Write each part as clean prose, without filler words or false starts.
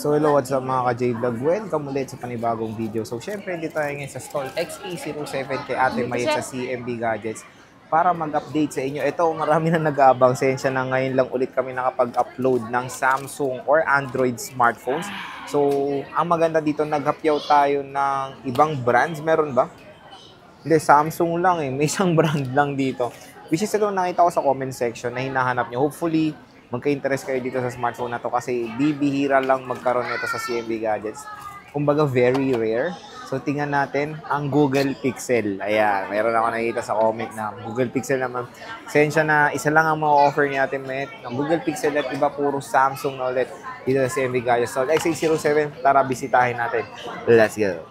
So hello, what's up mga ka-J-Vlog? Welcome ulit sa panibagong video. So syempre, dito tayo ngayon sa stall XE07 kay Ate Mayet sa CMB Gadgets para mag-update sa inyo. Ito, marami na nag-aabang. Sensya na ngayon lang ulit kami nakapag-upload ng Samsung or Android smartphones. So, ang maganda dito, naghapyaw tayo ng ibang brands. Meron ba? Hindi, Samsung lang eh. May isang brand lang dito. Which is ito nakita ko sa comment section na hinahanap nyo. Hopefully, magka-interest kayo dito sa smartphone na to kasi bibihira lang magkaroon nito sa CMB Gadgets. Kumbaga, very rare. So, tingnan natin ang Google Pixel. Ayan, mayroon ako nakita sa comment na Google Pixel naman. Sensya na isa lang ang ma-offer ni Ate Mayet ng Google Pixel at iba puro Samsung na ulit dito sa CMB Gadgets. So, XA07, tara bisitahin natin. Let's go!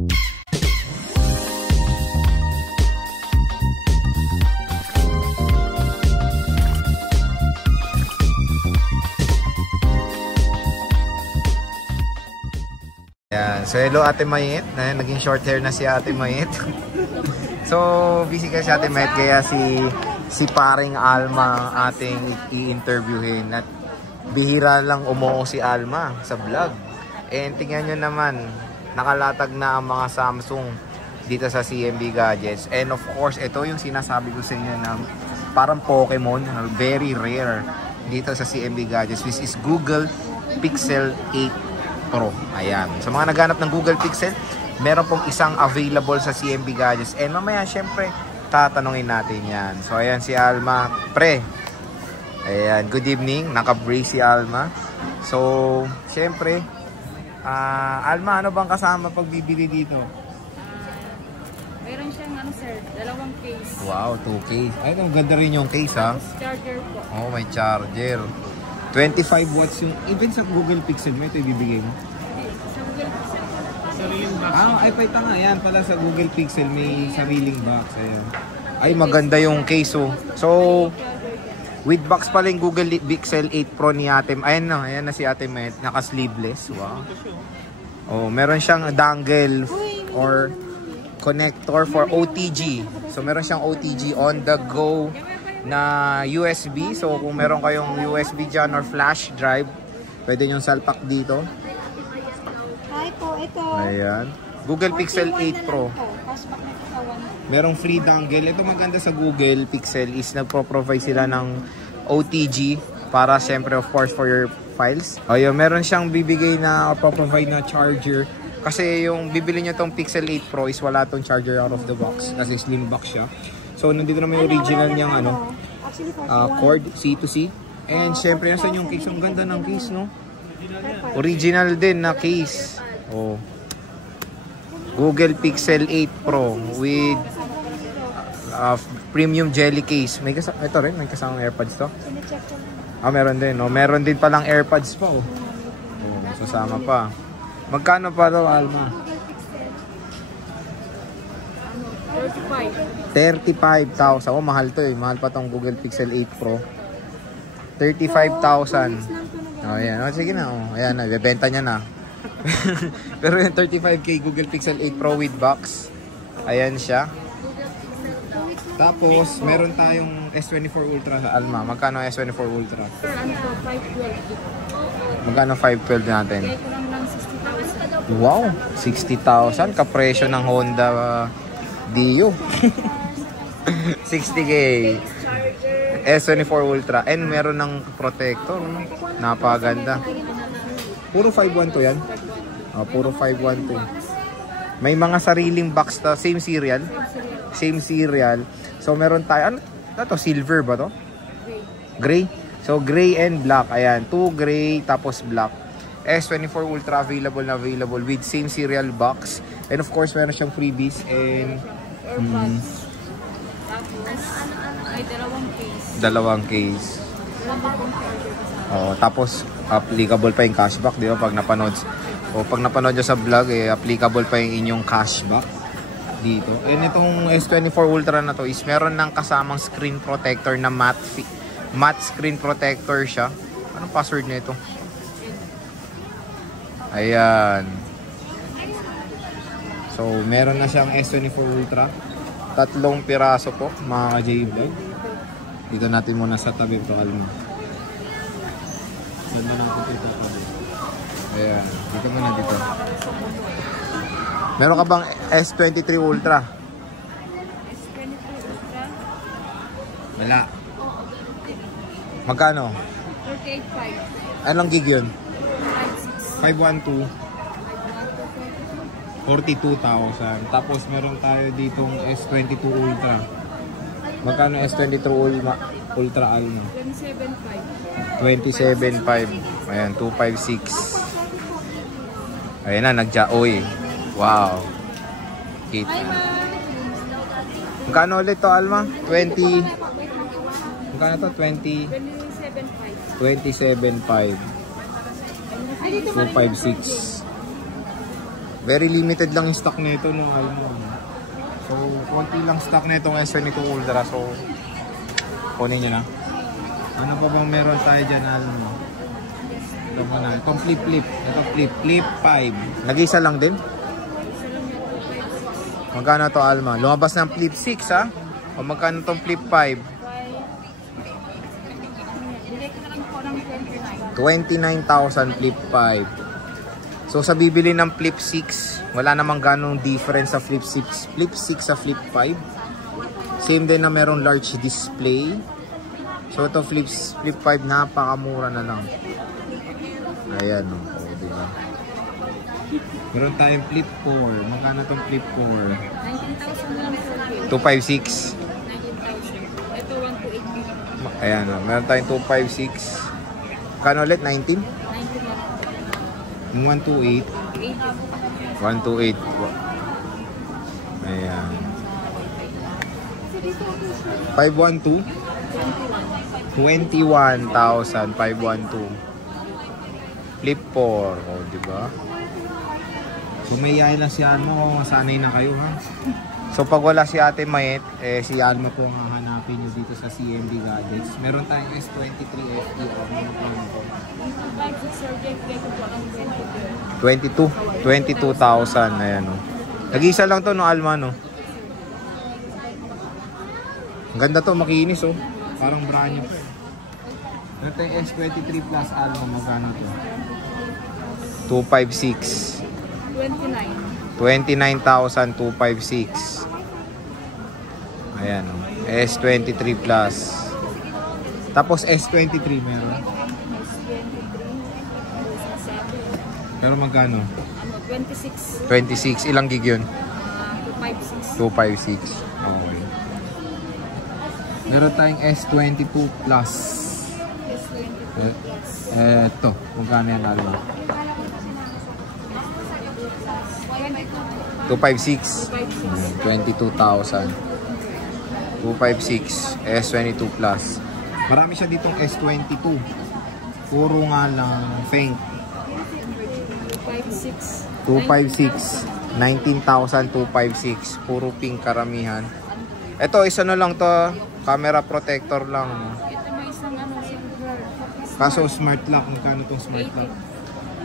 Yan. So, hello Ate Mayet. Naging short hair na si Ate Mayet. So, busy kasi si Ate Mayet kaya si paring Alma ating i-interviewin. At bihira lang umuo si Alma sa vlog. And tingnan nyo naman, nakalatag na ang mga Samsung dito sa CMB Gadgets. And of course, ito yung sinasabi ko sa inyo na parang Pokemon, very rare dito sa CMB Gadgets, which is Google Pixel 8 Pro. Ayan. So mga naghanap ng Google Pixel, meron pong isang available sa CMB Gadgets. And mamaya, syempre, tatanungin natin yan. So ayan si Alma. Pre. Ayan. Good evening. Naka-brace si Alma. So, syempre, Alma, ano bang kasama pag bibili dito? Meron siyang sir, dalawang case. Wow, 2 case. Ay, ang ganda rin yung case ha. Charger po. Oh, may charger. 25 watts yung, even sa Google Pixel mo, ito ibibigay mo? Sa Google Pixel. Sariling box. Ay, paita nga. Yan pala sa Google Pixel, may sariling box. Ayan. Ay, maganda yung case oh. So, with box pala yung Google Pixel 8 Pro ni Ate. Ayan na si Ate Mayet. Naka-sleeveless. Wow. Oh, meron siyang dongle or connector for OTG. So, meron siyang OTG on the go na USB. So, kung meron kayong USB dyan or flash drive, pwede nyo salpak dito. Hi po, ito. Ayan. Google Pixel 8 Pro. Merong free dongle. Ito maganda sa Google Pixel is nagpo-provide sila ng OTG para syempre of course for your files. Ayun, meron siyang bibigay na provide na charger. Kasi yung bibili nyo tong Pixel 8 Pro is wala tong charger out of the box. Kasi slim box siya. So, nandito naman yung original niyang cord, C2C. And syempre, nasan yung case? Ang ganda ng case, no? Original din na case. Oh. Google Pixel 8 Pro with premium jelly case. May ito rin, may kasamang AirPods to. Meron din. Oh. Meron din palang AirPods pa. Oh. Susama pa. Magkano pa daw, Alma? 35,000. Oh, mahal to eh. Mahal pa tong Google Pixel 8 Pro. 35,000. Oh, ayan. Oh, sige na. Oh, ayan na. Bebenta niya na. Pero yung 35K Google Pixel 8 Pro with box. Ayan siya. Tapos, meron tayong S24 Ultra sa Alma. Magkano S24 Ultra? Magkano 512 natin? Wow! 60,000. Kapresyo ng Honda Dio. 60K. S24 Ultra. And meron ng protector. Napaganda. Puro 512 to yan. Puro 512. May mga sariling box to. Same serial. Same serial. So meron tayo. Ano to? Silver ba to? Gray. So gray and black. Ayan. 2 gray tapos black. S24 Ultra available with same serial box. And of course meron siyang freebies and Ay, dalawang case. Tapos applicable pa yung cashback, di ba? Pag napanood nyo sa vlog, applicable pa yung inyong cashback dito. And itong S24 Ultra na to is meron ng kasamang screen protector na matte screen protector siya. Anong password nito? Ayan. So, meron na siyang S24 Ultra. 3 piraso po, mga ka-J-Vlog. Dito natin muna sa tabi ito, Alma. Ganda ng computer ko. Ayan. Dito muna dito. Meron ka bang S23 Ultra? S23 Ultra. Wala. Magkano? 38.5. Anong gig yun? 5.6. 512. 42,000. Tapos meron tayo ditong S22 Ultra. Magkano S22 Ultra Alma? 27.5. 27.5. Ayan, 256. Ayan na, nagja-oy. Wow. Kita. Magkano ulit to, Alma? 20. Magkano to? 20. 27.5. 256. Very limited lang yung stock nito, no, Alma. So, konti lang stock nito ng S22 Ultra. So, kunin nyo na. Ano pa bang meron tayo dyan, Alma? Ito muna. Itong flip. Ito flip 5. Nag-isa lang din? Magkano to, Alma? Lumabas ng flip 6, ha? O magkano tong flip 5? 29,000 flip 5. So sa bibili ng flip 6, wala namang ganong difference sa flip 6. Flip 6 sa flip 5. Same din na merong large display. So ito flip 5, napakamura na lang. Ayan, o, diba? Meron tayong flip 4. Magkano tong flip 4? 256. 19,000. Ito 128. Ayan, o, meron tayong 256. Kano ulit? 19? 91. Yung 128. 128. Ayan. 512. 21,000. 512. Flip 4. O, diba? So, may yaya lang si Alma. Masanay na kayo, ha? So, pag wala si Ate Mayet, si Alma po ang hahanapin nyo dito sa CMB Gadgets. Meron tayong S23 FE. Ano po ito? 22,000. Ayan, o. Nag-isa lang to, no, Alma, no? Ang ganda to, makinis, oh. Parang brand new. Meron tayong S23 Plus, Alma. Magkano to? 256. 29,256. Ayan, oh. S23 Plus. Tapos S23 meron. Pero magkano? 26. 26. Ilang gig yun? 256. 256. Okay. Meron tayong S22 Plus. Eto. Magkano yan, Alma? 256. 22,000. 256. S22 Plus. Marami siya ditong S22. Puro nga lang faint. 256. 19,256. Puro pink karamihan. Ito, isa na lang to. Camera protector lang. Ito may isang silver. Kaso smart lock. Magkano itong smart lock?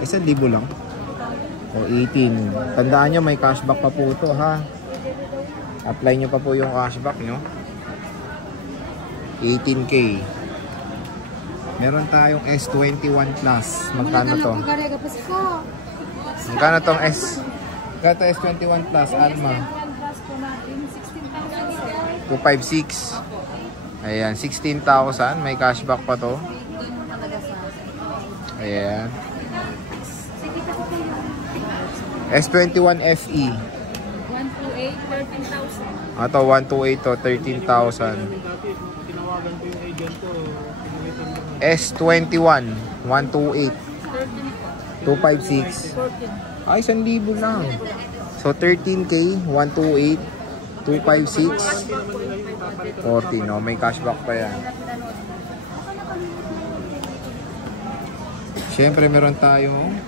1,000 lang. O 18. Tandaan nyo, may cashback pa po ito, ha? Apply nyo pa po yung cashback nyo. 18K. Meron tayong S21 Plus. Magkano to? Magkano tong Magkano to S21 Plus, Alma? 256. Ayan, 16,000. May cashback pa to. Ayan. S21 FE. 128, 13,000. Ito, 128 to 13,000. S21, 128. 256. 14. Ay, 1,000 lang. So, 13K, 128, 256, 14. No? May cashback pa yan. Siyempre, meron tayong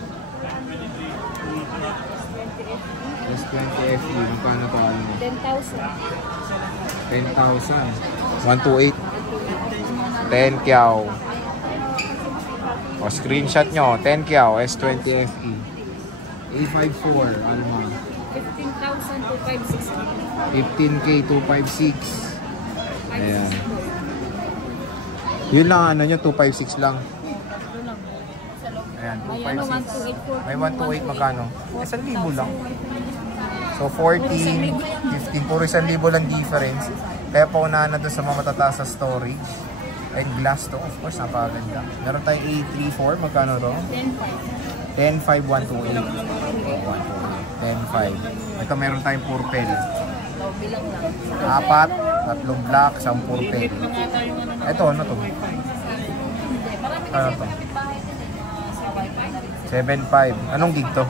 S20 FE. Magkano to? 10,000. 10,000. 128. 10 kyaw. O, screenshot nyo. 10 kyaw. S20 FE. A54. Ano mo? 15,256. 15K 256. Ayan. Yun lang ano nyo. 256 lang. Ayan, May ano, 256. May 128 magkano? 1,000 lang. So 14, 15, puro 1,000 lang difference. Kaya paunahan na doon sa mga matataas sa storage. Ay glass to, of course, napakaganda. Meron tayong A34, magkano to? 10,500, 128. 10,500. Ito meron tayong purple. 4, 3 black, 10 purple. Ito, ano to? Ano to? 7,500. Anong gig to?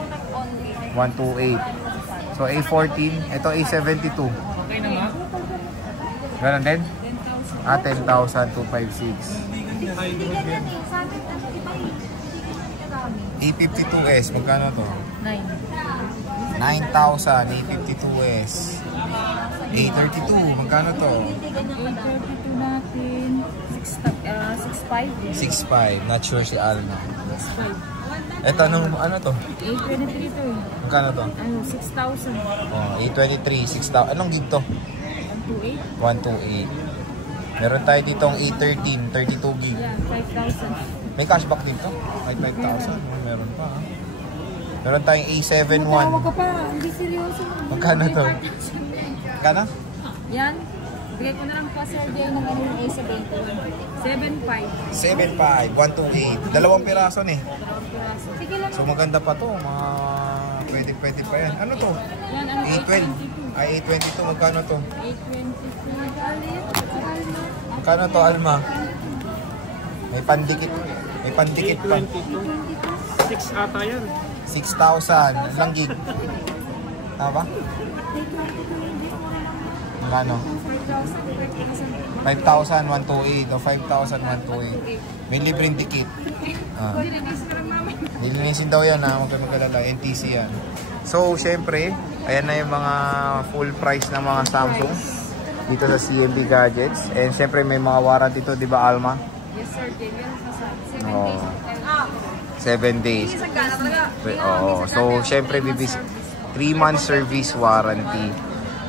128. So A14, ito A72. Ganun din? 10,256. A52S, magkano to? 9,000. A52S. A32, magkano to? A32 natin, 6,500. 6,500. Not sure si Alma. 6,500. Ito, ano to? A23 to eh. Magkano to? Ano, 6,000. Oh, A23, 6,000. Anong gig to? 128. 128. Meron tayo ditong A13, 32 gig. Yeah, 5,000. May cashback dito? Ay, 5,000. Meron pa. Meron tayong A71. Matawag ka pa, hindi seryoso. Magkano to? Magkano? Yan. Bigay ko na lang pa sir Jay ng ano yung A71. 7,500. 7,500, 128. Dalawang piraso eh. Sige lang. So maganda pa to. Mga pwede pa yan. Ano to? Yan, ano, A12. Ay, A22. Magkano to? A22. Magkano to, Alma? May pandikit. May pandikit pa. 6 ata yan. 6,000. Lang gig. Tama ba? Magkano? 5,000, 128. O 5,000, 128. May libreng dikit. Nilinisin daw yan ha. Huwag kayo magkalala. NTC yan. So, syempre, ayan na yung mga full price ng mga Samsung dito sa CMB Gadgets. And syempre, may mga warranty to, di ba, Alma? Yes sir Jay. Meron pa sa 7 days. 7 days. Oo. So, syempre, 3-month service warranty.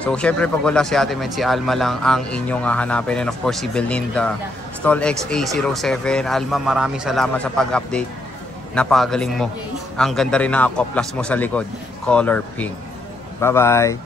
So, syempre, pag wala si Ate Med, si Alma lang ang inyong hahanapin. And of course, si Belinda. Stall XA07. Alma, maraming salamat sa pag-update. Napakagaling mo. Ang ganda rin ng Aqua Plus mo sa likod. Color pink. Bye-bye.